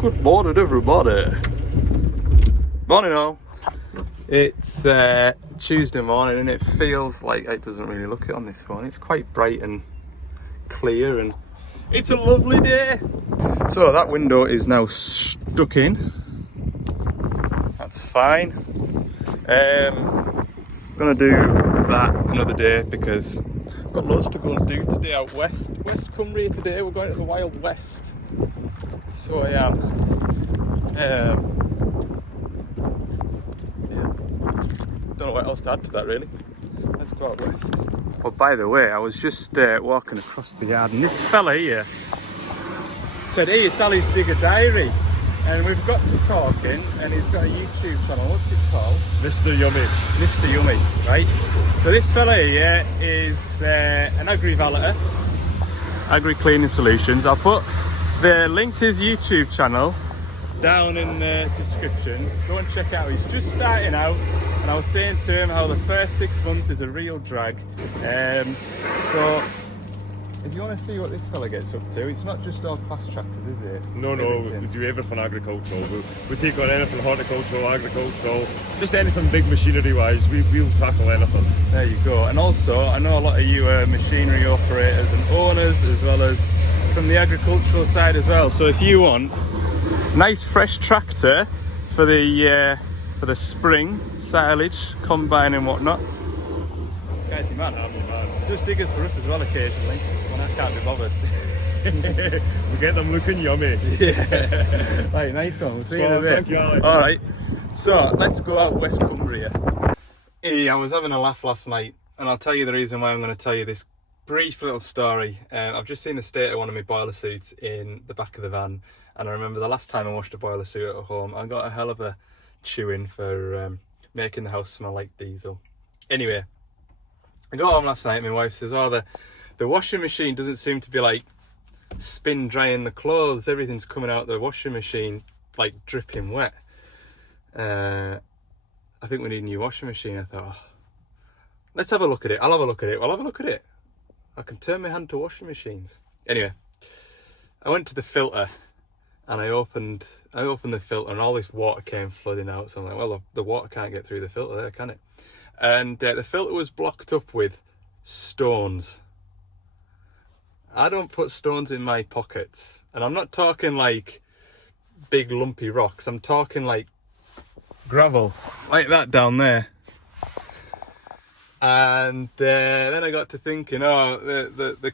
Good morning, everybody. Morning, all. It's Tuesday morning, and it feels like it doesn't really look it on this phone. It's quite bright and clear, and it's a lovely day. So that window is now stuck in. That's fine. I'm gonna do that another day because I've got loads to go and do today out west Cumbria. Today we're going to the Wild West. So I am. Don't know what else to add to that, really. Let's go out west. Well, by the way, I was just walking across the yard, and this fella here said, "Hey, it's Ali's Digger Diary," and we've got to talking, and he's got a YouTube channel. What's it called? Mr. Yummy. Mr. Yummy, right? So this fella here is an Agri valeter, Agri Cleaning Solutions. I'll put the link to his YouTube channel down in the description. Go and check out. He's just starting out, and I was saying to him how the first 6 months is a real drag. So if you want to see what this fella gets up to, it's not just all class tractors, is it? No, we do everything agricultural. We take on anything horticultural, agricultural, just anything big machinery wise. We'll tackle anything. There you go. And also, I know a lot of you are machinery operators and owners, as well as from the agricultural side as well. So if you want nice fresh tractor for the spring silage, combine and whatnot, guys, you man, just diggers for us as well occasionally when I can't be bothered. We get them looking yummy. Yeah. Right, nice one. We'll see you in a bit. Thank you, Ali. All right. So let's go out West Cumbria. Hey, I was having a laugh last night, and I'll tell you the reason why I'm going to tell you this brief little story. I've just seen the state of one of my boiler suits in the back of the van, and I remember the last time I washed a boiler suit at home, I got a hell of a chewing for making the house smell like diesel. Anyway, I got home last night and my wife says, "Oh, the washing machine doesn't seem to be like spin drying the clothes. Everything's coming out of the washing machine like dripping wet. I think we need a new washing machine." I thought, let's have a look at it. I'll have a look at it. I'll have a look at it. I can turn my hand to washing machines. Anyway, I went to the filter and I opened the filter, and all this water came flooding out. So I'm like, well, the water can't get through the filter there, can it? And the filter was blocked up with stones. I don't put stones in my pockets, and I'm not talking like big lumpy rocks. I'm talking like gravel, like that down there. And then I got to thinking, the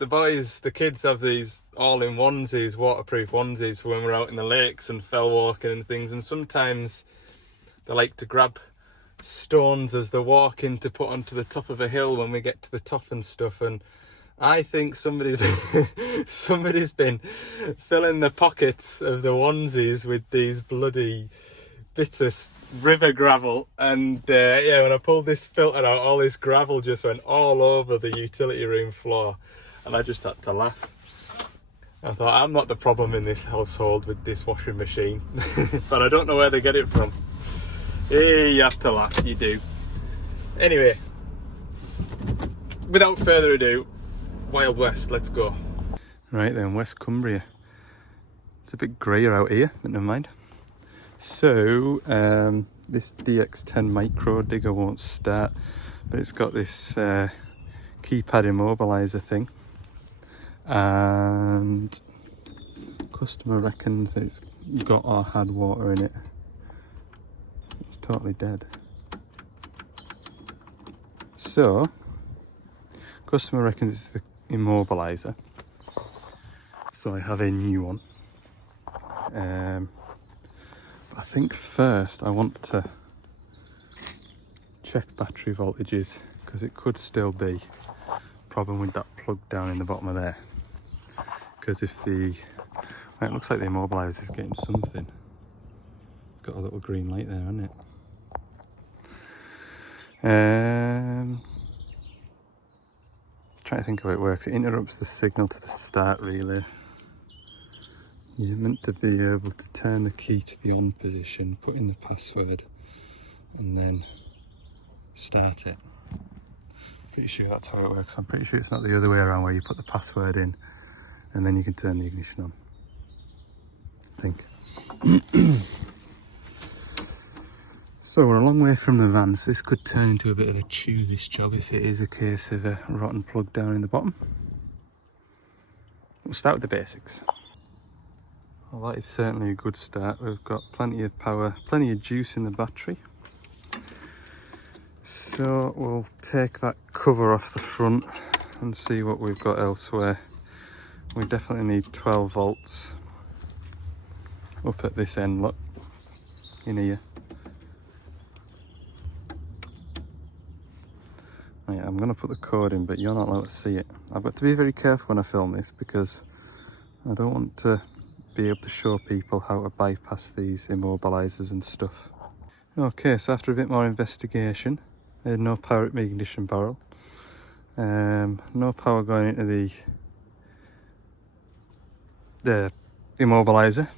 boys, the kids have these all-in onesies, waterproof onesies for when we're out in the lakes and fell walking and things, and sometimes they like to grab stones as they're walking to put onto the top of a hill when we get to the top and stuff. And I think somebody's been filling the pockets of the onesies with these bloody bits of river gravel, and when I pulled this filter out, all this gravel just went all over the utility room floor, and I just had to laugh. I thought, I'm not the problem in this household with this washing machine, but I don't know where they get it from. Hey, you have to laugh, you do. Anyway, without further ado, Wild West, let's go. Right then, West Cumbria. It's a bit greyer out here, but never mind. So, this DX10 micro digger won't start, but it's got this keypad immobiliser thing, and customer reckons it's got or had water in it. It's totally dead. So, customer reckons it's the immobiliser, so I have a new one. I think first I want to check battery voltages, because it could still be a problem with that plug down in the bottom of there. Because if it looks like the immobiliser is getting something. It's got a little green light there, hasn't it? Trying to think how it works. It interrupts the signal to the start relay. You're meant to be able to turn the key to the on position, put in the password, and then start it. Pretty sure that's how it works. I'm pretty sure it's not the other way around, where you put the password in and then you can turn the ignition on. think. So we're a long way from the van, so this could turn into a bit of a chew, this job, if it is a case of a rotten plug down in the bottom. We'll start with the basics. Well, that is certainly a good start. We've got plenty of power, plenty of juice in the battery. So we'll take that cover off the front and see what we've got elsewhere. We definitely need 12 volts up at this end, look, in here. Right, I'm going to put the code in, but you're not allowed to see it. I've got to be very careful when I film this because I don't want to be able to show people how to bypass these immobilizers and stuff. Okay, so after a bit more investigation, no power at my ignition barrel, no power going into the immobilizer.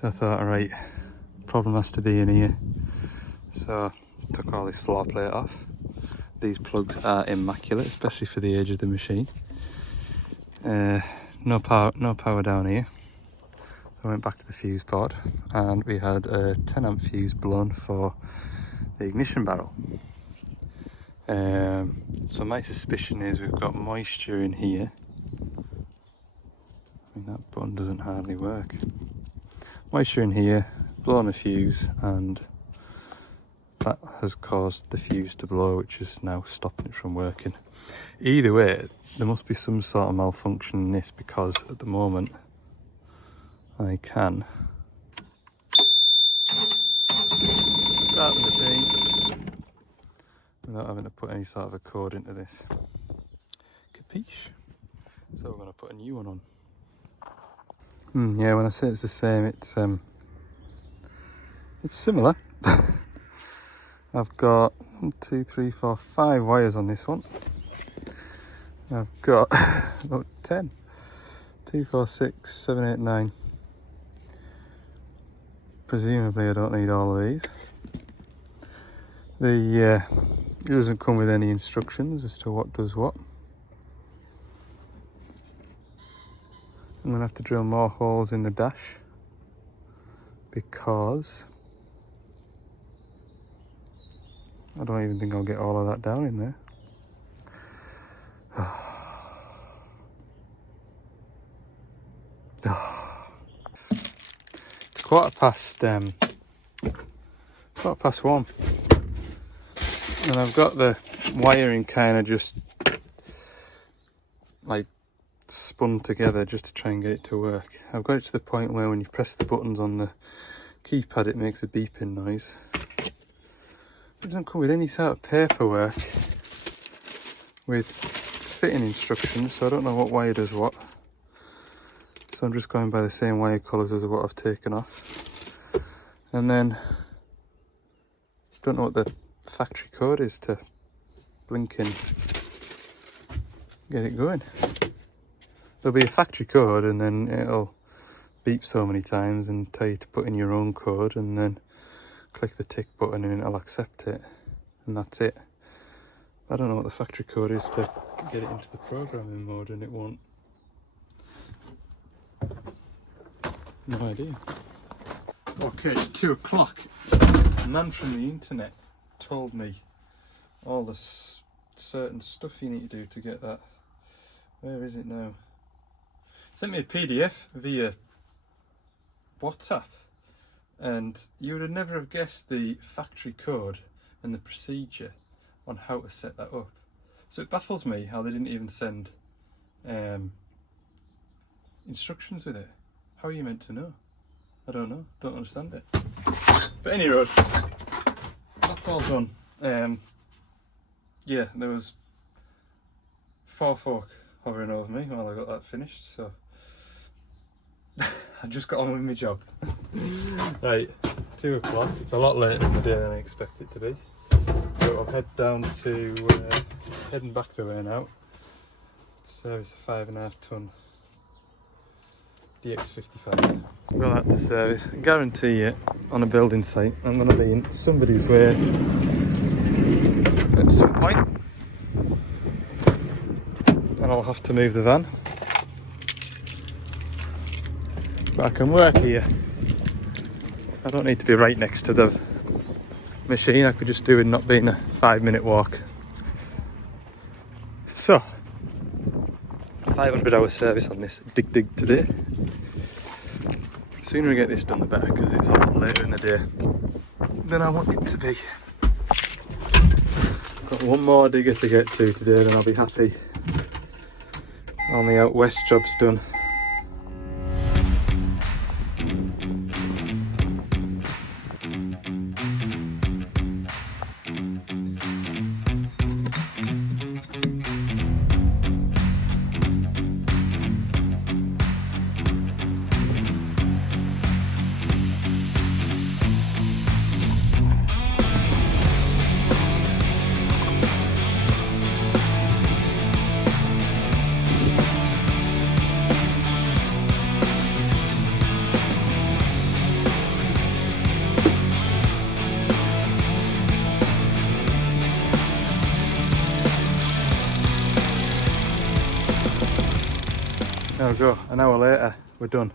So I thought, alright, problem has to be in here. So I took all this floor plate off. These plugs are immaculate, especially for the age of the machine. No power down here. So I went back to the fuse pod and we had a 10 amp fuse blown for the ignition barrel. So my suspicion is we've got moisture in here. I mean, that button doesn't hardly work. Moisture in here, blown a fuse, and that has caused the fuse to blow, which is now stopping it from working. Either way, there must be some sort of malfunction in this, because at the moment I can start the machine without having to put any sort of a code into this. Capiche? So we're going to put a new one on. Yeah, when I say it's the same, it's similar. I've got 1, 2, 3, 4, 5 wires on this one. I've got about 10. 2, 4, 6, 7, 8, 9. Presumably I don't need all of these. It doesn't come with any instructions as to what does what. I'm going to have to drill more holes in the dash because I don't even think I'll get all of that down in there. It's quarter past 1, and I've got the wiring kind of just like spun together just to try and get it to work. I've got it to the point where when you press the buttons on the keypad it makes a beeping noise. It doesn't come with any sort of paperwork with fitting instructions, so I don't know what wire does what. So I'm just going by the same wire colours as what I've taken off. And then don't know what the factory code is to blink and get it going. There'll be a factory code and then it'll beep so many times and tell you to put in your own code, and then click the tick button and it'll accept it, and that's it. I don't know what the factory code is to get it into the programming mode, and it won't. No idea. Okay, it's 2 o'clock. A man from the internet told me all the certain stuff you need to do to get that. Where is it now? Sent me a PDF via WhatsApp, and you would have never have guessed the factory code and the procedure on how to set that up. So it baffles me how they didn't even send instructions with it. How are you meant to know? I don't know, don't understand it. But anyway, that's all done. Yeah, there was 4 folk hovering over me while I got that finished, so I just got on with my job. Right, 2 o'clock. It's a lot later in the day than I expect it to be. So I'll head down to, heading back the way now. Service a 5.5 tonne DX55. I've got that to service. I guarantee you, on a building site, I'm going to be in somebody's way at some point. And I'll have to move the van. But I can work here. I don't need to be right next to the machine. I could just do it not being a 5-minute walk. So, 500-hour service on this dig today. The sooner I get this done the better, because it's a lot later in the day than I want it to be. Got one more digger to get to today, then I'll be happy. All the out west job's done. There we go, an hour later, we're done.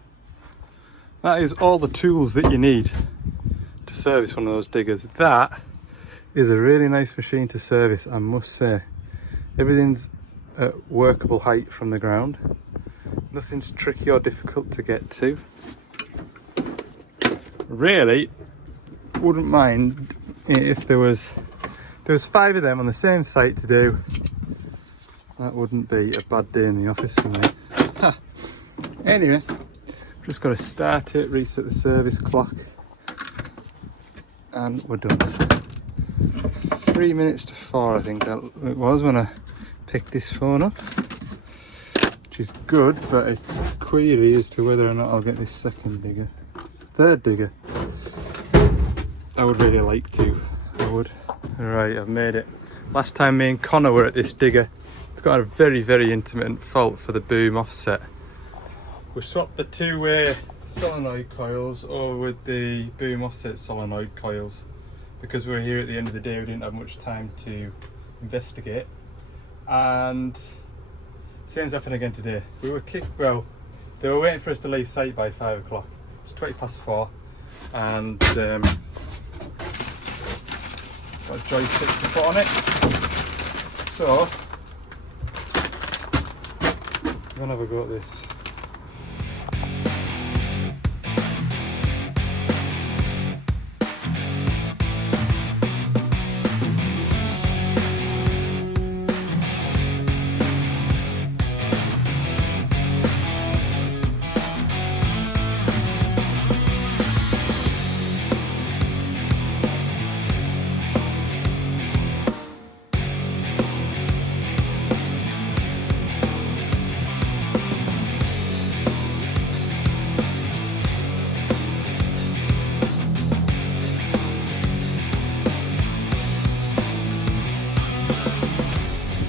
That is all the tools that you need to service one of those diggers. That is a really nice machine to service, I must say. Everything's at workable height from the ground. Nothing's tricky or difficult to get to. Really, wouldn't mind if there was 5 of them on the same site to do. That wouldn't be a bad day in the office for me. Anyway, just got to start it, reset the service clock, and we're done. 3 minutes to 4, I think that it was when I picked this phone up, which is good, but it's a query as to whether or not I'll get this third digger. I would really like to, I would. Right, I've made it. Last time me and Connor were at this digger, it's got a very, very intermittent fault for the boom offset. We swapped the two-way solenoid coils over with the boom offset solenoid coils because we were here at the end of the day. We didn't have much time to investigate, and same's happened again today. We were they were waiting for us to leave site by 5 o'clock. It's 20 past 4, and got a joystick to put on it. So I'm gonna have a go at this.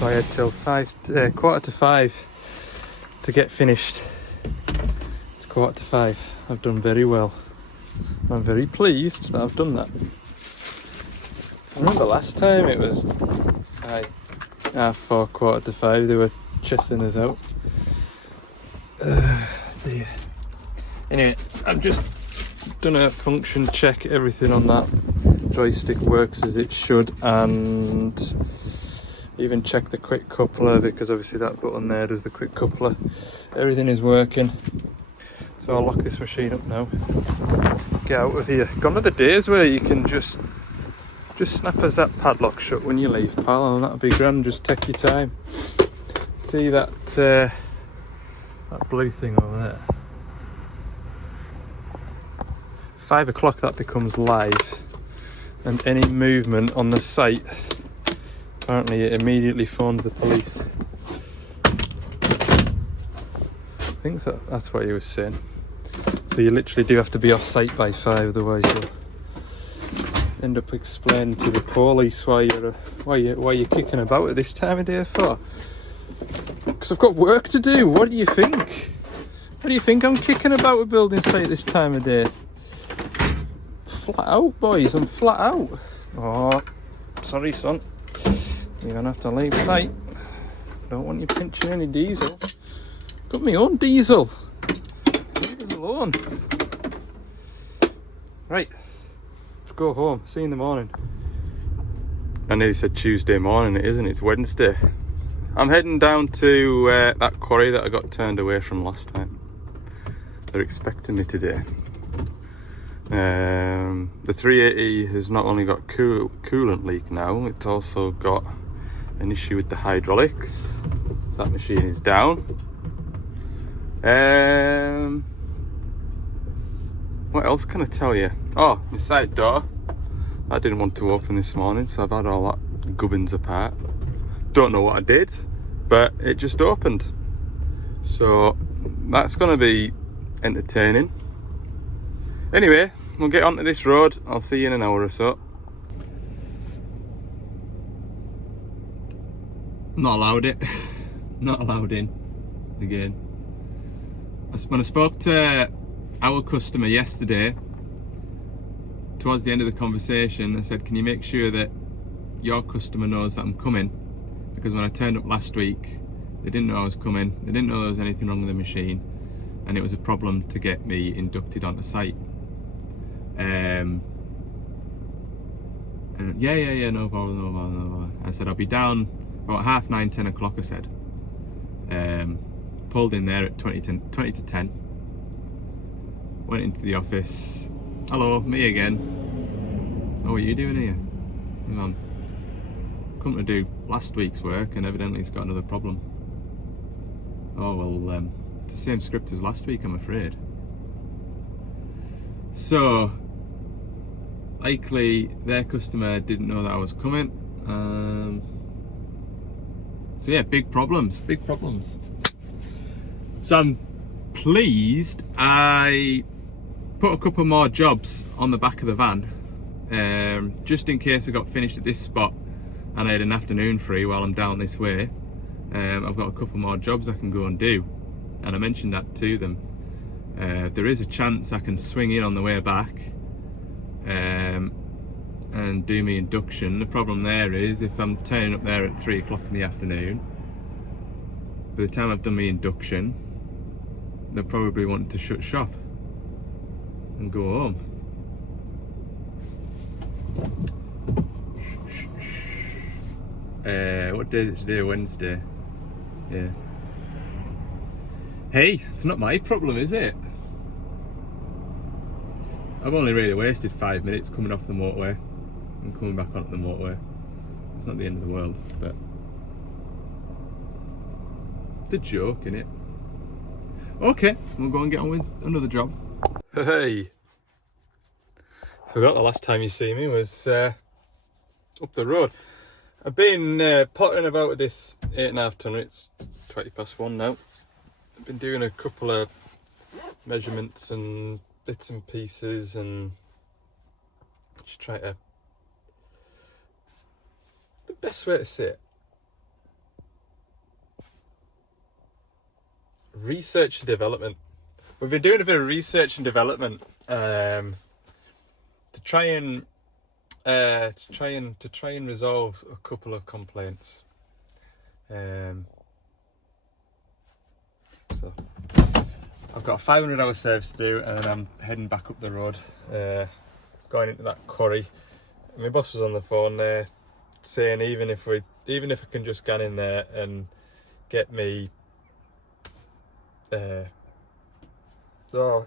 So I had till 4:45 to get finished. It's 4:45. I've done very well. I'm very pleased that I've done that. I remember last time it was 4:45, 4:45. They were chesting us out. Dear. Anyway, I've just done a function check. Everything on that joystick works as it should, and even check the quick coupler, because obviously that button there does the quick coupler. Everything is working, so I'll lock this machine up now, get out of here. Gone are the days where you can just snap as that padlock shut when you leave, pal, and that'll be grand. Just take your time. See that blue thing over there? 5 o'clock that becomes live, and any movement on the site, apparently it immediately phones the police. I think that's what he was saying. So you literally do have to be off site by 5, otherwise you'll end up explaining to the police why you're kicking about at this time of day for. Because I've got work to do. What do you think? What do you think I'm kicking about a building site this time of day? Flat out, boys. I'm flat out. Oh, sorry, son. You're gonna have to leave site. Don't want you pinching any diesel. Got my own diesel. Leave us alone. Right, let's go home. See you in the morning. I nearly said Tuesday morning, it isn't, it's Wednesday. I'm heading down to that quarry that I got turned away from last time. They're expecting me today. The 380 has not only got coolant leak now, it's also got an issue with the hydraulics. So that machine is down. What else can I tell you? Oh, my side door. I didn't want to open this morning, so I've had all that gubbins apart. Don't know what I did, but it just opened. So that's going to be entertaining. Anyway, we'll get onto this road. I'll see you in an hour or so. Not allowed it. Not allowed in again. When I spoke to our customer yesterday, towards the end of the conversation, I said, can you make sure that your customer knows that I'm coming? Because when I turned up last week, they didn't know I was coming. They didn't know there was anything wrong with the machine. And it was a problem to get me inducted onto site. And yeah, no bother. I said, I'll be down about 9:30, 10 o'clock, I said. Pulled in there at 20 to 10. Went into the office. Hello, me again. Oh, what are you doing here? Hang on. Come to do last week's work and evidently it's got another problem. Oh, well, it's the same script as last week, I'm afraid. So, likely their customer didn't know that I was coming. So yeah, big problems. So I'm pleased I put a couple more jobs on the back of the van, just in case I got finished at this spot and I had an afternoon free while I'm down this way. I've got a couple more jobs I can go and do, and I mentioned that to them. There is a chance I can swing in on the way back and do my induction. The problem there is if I'm turning up there at 3 o'clock in the afternoon, by the time I've done my induction, they'll probably want to shut shop and go home. What day is it today? Wednesday. Yeah. Hey, it's not my problem, is it? I've only really wasted 5 minutes coming off the motorway and coming back onto the motorway. It's not the end of the world, but it's a joke, innit? Okay, we'll go and get on with another job. Hey! Forgot the last time you see me was up the road. I've been pottering about with this 8.5 tonne. It's 1:20 now. I've been doing a couple of measurements and bits and pieces and just try to, the best way to say it, research and development. We've been doing a bit of research and development to try and resolve a couple of complaints. So I've got a 500-hour service to do, and then I'm heading back up the road, going into that quarry. My boss was on the phone there, saying even if I can just get in there and get me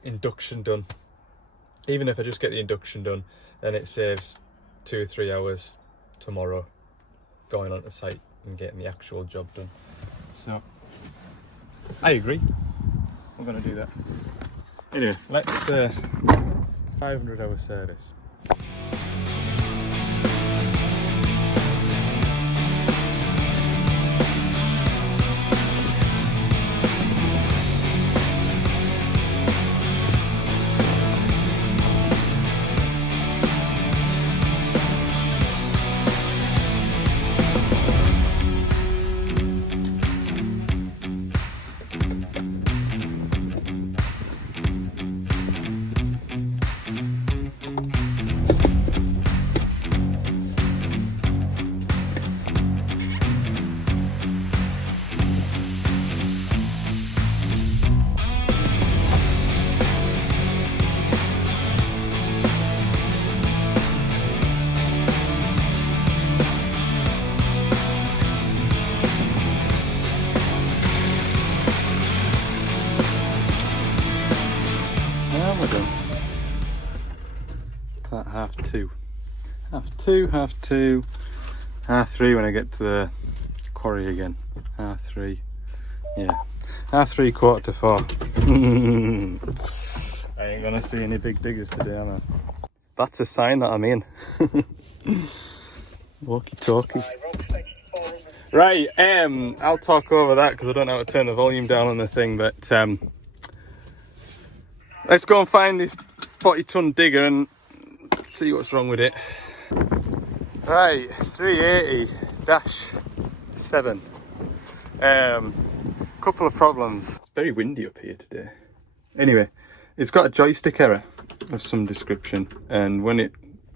induction done. Even if I just get the induction done, then it saves 2 or 3 hours tomorrow going onto site and getting the actual job done. So I agree. I'm going to do that. Anyway, let's 500-hour service. when we're done. That half two. Half two, half two. Half three when I get to the quarry again. Half three. Yeah. Half three, 3:45. I ain't gonna see any big diggers today, am I? That's a sign that I'm in. Walkie talkie. Right, I'll talk over that because I don't know how to turn the volume down on the thing, but let's go and find this 40-ton digger and see what's wrong with it. Right, 380-7. Couple of problems. It's very windy up here today. Anyway, it's got a joystick error of some description, and when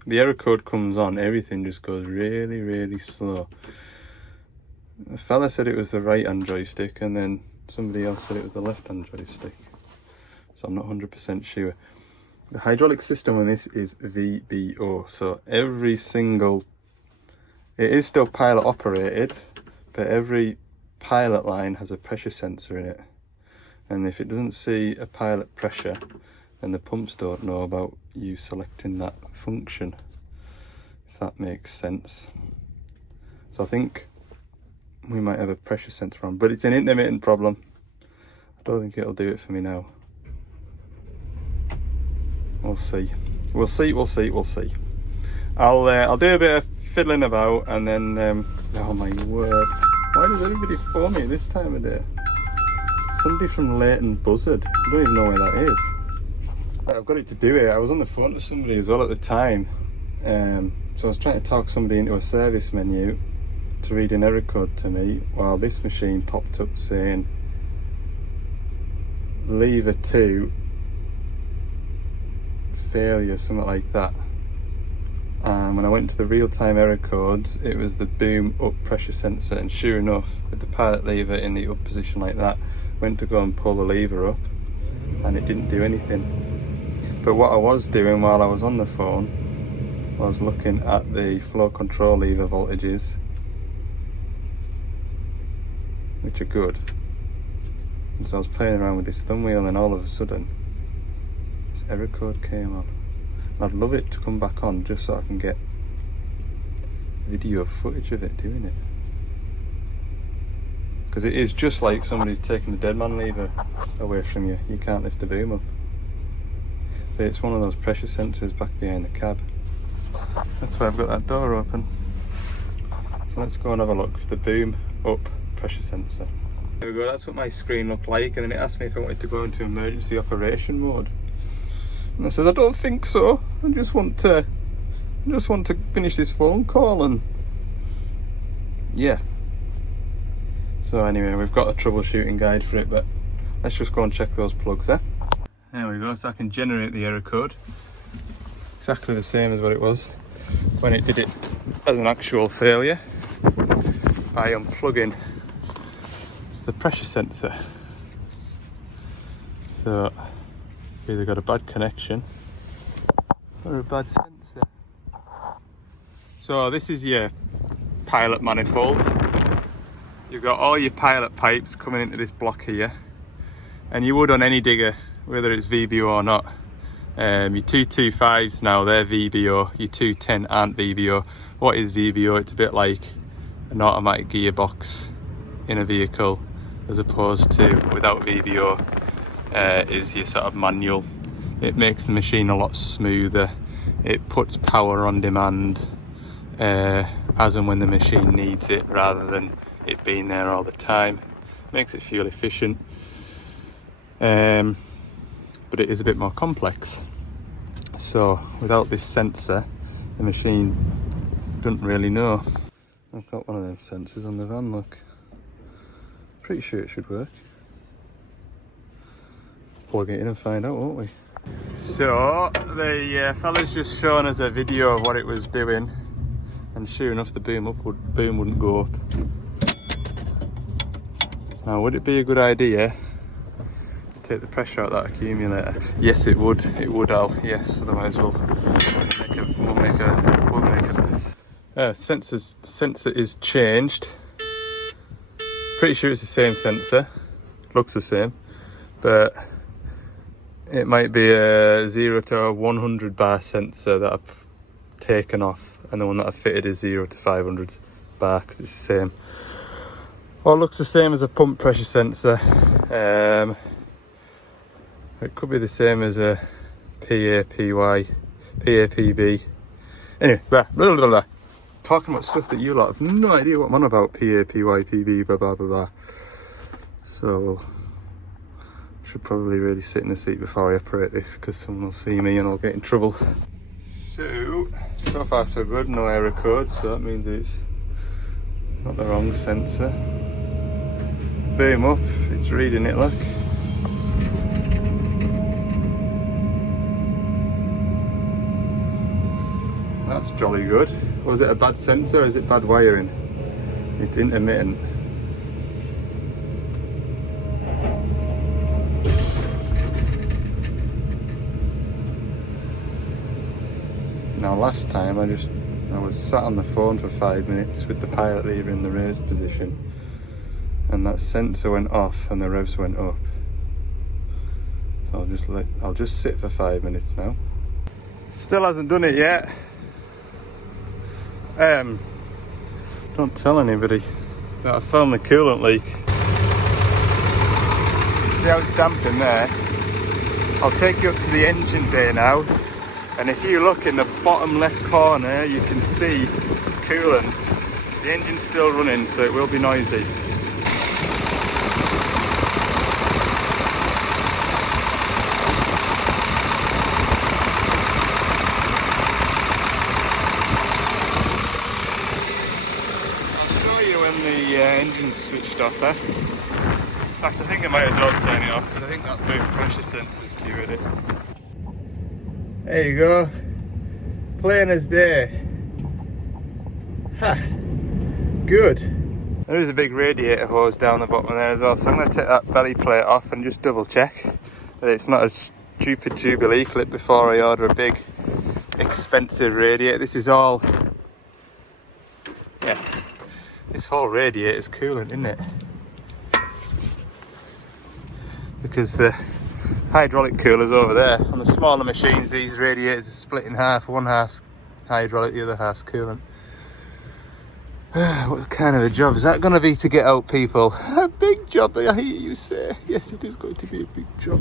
the error code comes on, everything just goes really, really slow. A fella said it was the right hand joystick, and then somebody else said it was the left hand joystick. So I'm not 100% sure. The hydraulic system on this is VBO, so every single... It is still pilot operated, but every pilot line has a pressure sensor in it. And if it doesn't see a pilot pressure, then the pumps don't know about you selecting that function, if that makes sense. So I think we might have a pressure sensor on, but it's an intermittent problem. I don't think it'll do it for me now. We'll see. We'll see. I'll do a bit of fiddling about, and then oh my word, why does everybody phone me this time of day? Somebody from Leighton Buzzard. I don't even know where that is. I've got it to do it. I was on the phone to somebody as well at the time, so I was trying to talk somebody into a service menu to read an error code to me, while this machine popped up saying lever 2 failure, something like that. And when I went to the real-time error codes, it was the boom up pressure sensor, and sure enough, with the pilot lever in the up position like that, went to go and pull the lever up and it didn't do anything. But what I was doing while I was on the phone was looking at the flow control lever voltages, which are good. And so I was playing around with this thumb wheel, and all of a sudden this error code came on. And I'd love it to come back on just so I can get video footage of it doing it. Because it is just like somebody's taking the dead man lever away from you. You can't lift the boom up. But it's one of those pressure sensors back behind the cab. That's why I've got that door open. So let's go and have a look for the boom up pressure sensor. There we go, that's what my screen looked like, and then it asked me if I wanted to go into emergency operation mode. And I said, I don't think so. I just want to finish this phone call, and yeah. So anyway, we've got a troubleshooting guide for it, but let's just go and check those plugs there. There we go, so I can generate the error code. Exactly the same as what it was when it did it as an actual failure, by unplugging the pressure sensor. So either got a bad connection or a bad sensor. So this is your pilot manifold. You've got all your pilot pipes coming into this block here, and you would on any digger, whether it's VBO or not. Your 225s now, they're VBO, your 210 aren't VBO. What is VBO? It's a bit like an automatic gearbox in a vehicle, as opposed to without VBO is your sort of manual. It makes the machine a lot smoother. It puts power on demand as and when the machine needs it, rather than it being there all the time. Makes it fuel efficient, but it is a bit more complex. So without this sensor, the machine doesn't really know. I've got one of them sensors on the van, look. Pretty sure it should work. Plug it in and find out, won't we? So the fella's just shown us a video of what it was doing, and sure enough the boom wouldn't go up. Now, would it be a good idea to take the pressure out of that accumulator? Yes, it would. It would, Al. Yes, otherwise we'll make a mess. Sensor is changed. Pretty sure it's the same sensor. Looks the same, but It might be a 0 to 100 bar sensor that I've taken off, and the one that I've fitted is 0 to 500 bar, because it's the same. All looks the same as a pump pressure sensor. It could be the same as a PAPB. Anyway, blah, blah, blah, blah. Talking about stuff that you lot have no idea what I'm on about. PAPB, blah, blah, blah, blah. So, should probably really sit in the seat before I operate this, because someone will see me and I'll get in trouble. So far so good, no error code, so that means it's not the wrong sensor. Boom up, it's reading it, look. That's jolly good. Was it a bad sensor or is it bad wiring? It's intermittent. Now last time I was sat on the phone for 5 minutes with the pilot lever in the raised position, and that sensor went off and the revs went up. So I'll just sit for 5 minutes now. Still hasn't done it yet. Don't tell anybody that I found the coolant leak. See how it's damp in there? I'll take you up to the engine bay now, and if you look in the bottom left corner you can see coolant. The engine's still running, so it will be noisy. Engine's switched off there. In fact, I think I might as well turn it off, because I think that boom pressure sensor's cured it. There you go. Plain as day. Ha! Good. There is a big radiator hose down the bottom there as well, so I'm going to take that belly plate off and just double check that it's not a stupid Jubilee clip before I order a big expensive radiator. This is all... yeah. This whole radiator is coolant, isn't it? Because the hydraulic cooler's over there. On the smaller machines, these radiators are split in half. One half's hydraulic, the other half's coolant. What kind of a job is that going to be to get out, people? A big job, I hear you say. Yes, it is going to be a big job.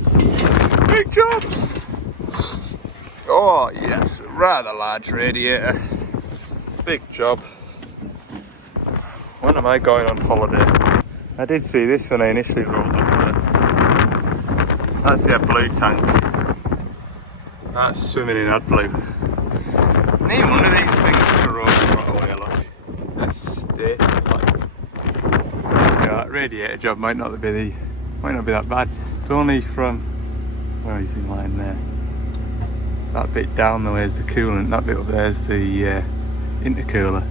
Big jobs! Oh, yes, rather large radiator. Big job. When am I going on holiday? I did see this when I initially rolled up, but that's the AdBlue tank. That's swimming in AdBlue. Neither one of these things corroded right away, look. That's state like. Yeah, that radiator job might not be that bad. It's only from, where is he lying there? That bit down the way is the coolant, that bit up there is the intercooler.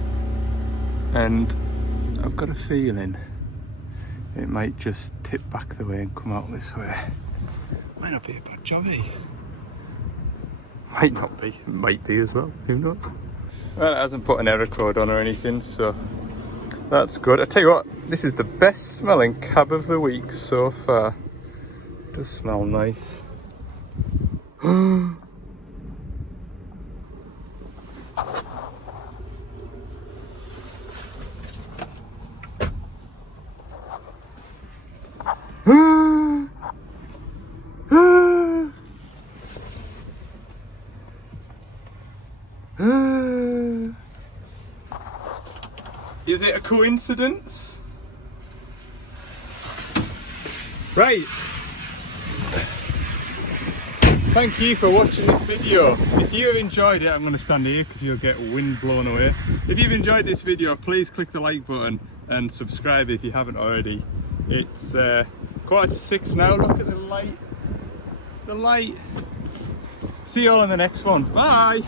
And I've got a feeling it might just tip back the way and come out this way. Might not be a bad job, eh? Might not be, it might be as well, who knows? Well, it hasn't put an error code on or anything, so that's good. I tell you what, this is the best smelling cab of the week so far. It does smell nice. Is it a coincidence? Right. Thank you for watching this video. If you have enjoyed it, I'm going to stand here because you'll get wind blown away. If you've enjoyed this video, please click the like button and subscribe if you haven't already. It's 5:45 now. Look at the light. The light. See you all in the next one. Bye.